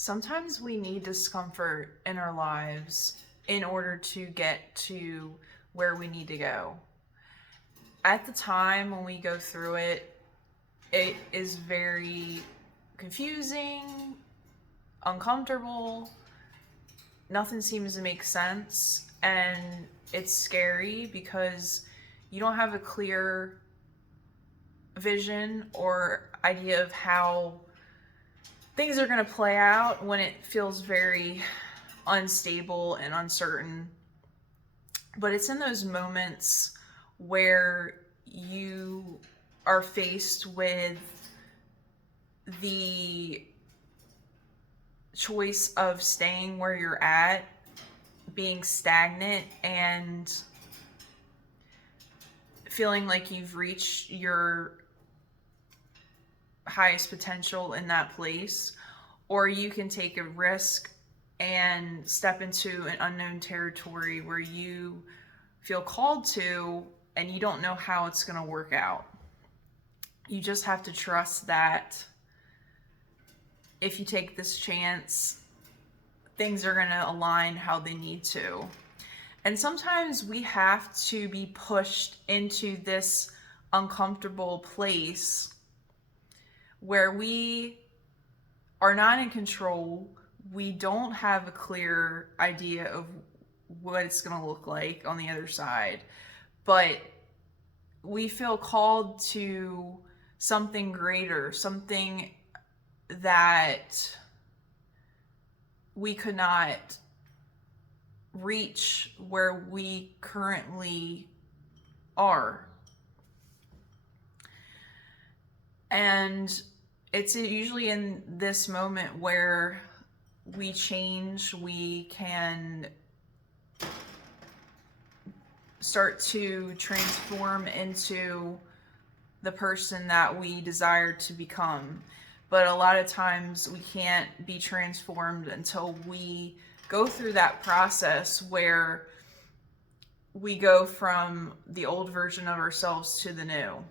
Sometimes we need discomfort in our lives in order to get to where we need to go. At the time when we go through it, it is very confusing, uncomfortable, nothing seems to make sense, and it's scary because you don't have a clear vision or idea of how things are going to play out when it feels very unstable and uncertain. But it's in those moments where you are faced with the choice of staying where you're at, being stagnant, and feeling like you've reached your highest potential in that place, or you can take a risk and step into an unknown territory where you feel called to and you don't know how it's going to work out. You just have to trust that if you take this chance, things are going to align how they need to. And sometimes we have to be pushed into this uncomfortable place where we are not in control. We don't have a clear idea of what it's going to look like on the other side, but we feel called to something greater, something that we could not reach where we currently are. And it's usually in this moment where we change, we can start to transform into the person that we desire to become. But a lot of times we can't be transformed until we go through that process where we go from the old version of ourselves to the new.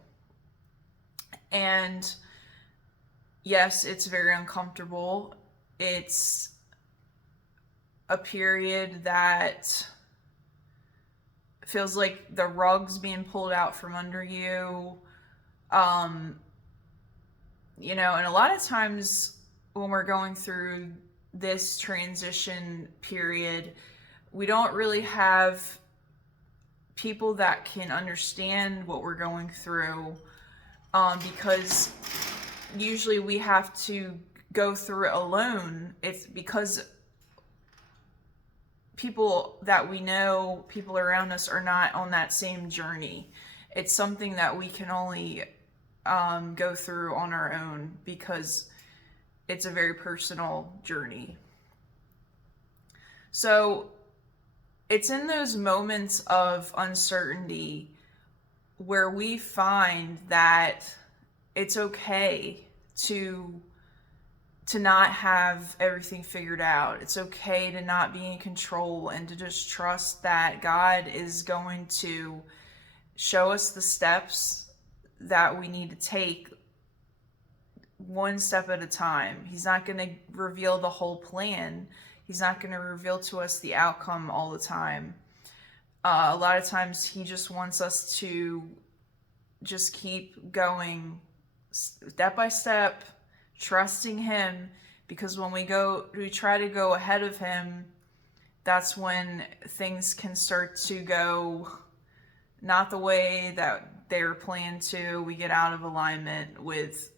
And yes, it's very uncomfortable. It's a period that feels like the rug's being pulled out from under you. And a lot of times when we're going through this transition period, we don't really have people that can understand what we're going through, because usually we have to go through it alone. It's because people that we know, people around us, are not on that same journey. It's something that we can only go through on our own because it's a very personal journey. So it's in those moments of uncertainty where we find that it's okay to not have everything figured out. It's okay to not be in control and to just trust that God is going to show us the steps that we need to take one step at a time. He's not going to reveal the whole plan. He's not going to reveal to us the outcome all the time. A lot of times he just wants us to just keep going step by step, trusting him, because when we try to go ahead of him, that's when things can start to go not the way that they were planned to. We get out of alignment with,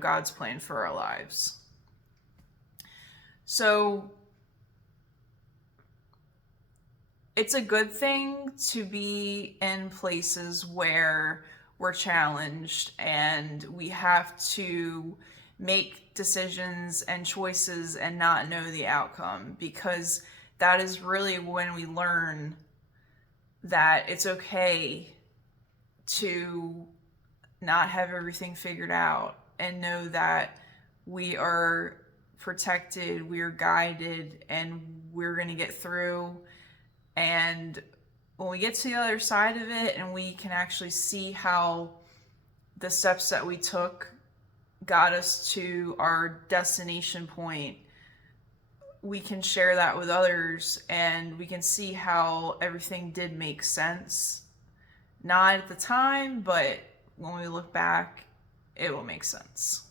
God's plan for our lives. So it's a good thing to be in places where we're challenged and we have to make decisions and choices and not know the outcome, because that is really when we learn that it's okay to not have everything figured out and know that we are protected, we are guided, and we're going to get through. And when we get to the other side of it and we can actually see how the steps that we took got us to our destination point, we can share that with others and we can see how everything did make sense. Not at the time, but when we look back, it will make sense.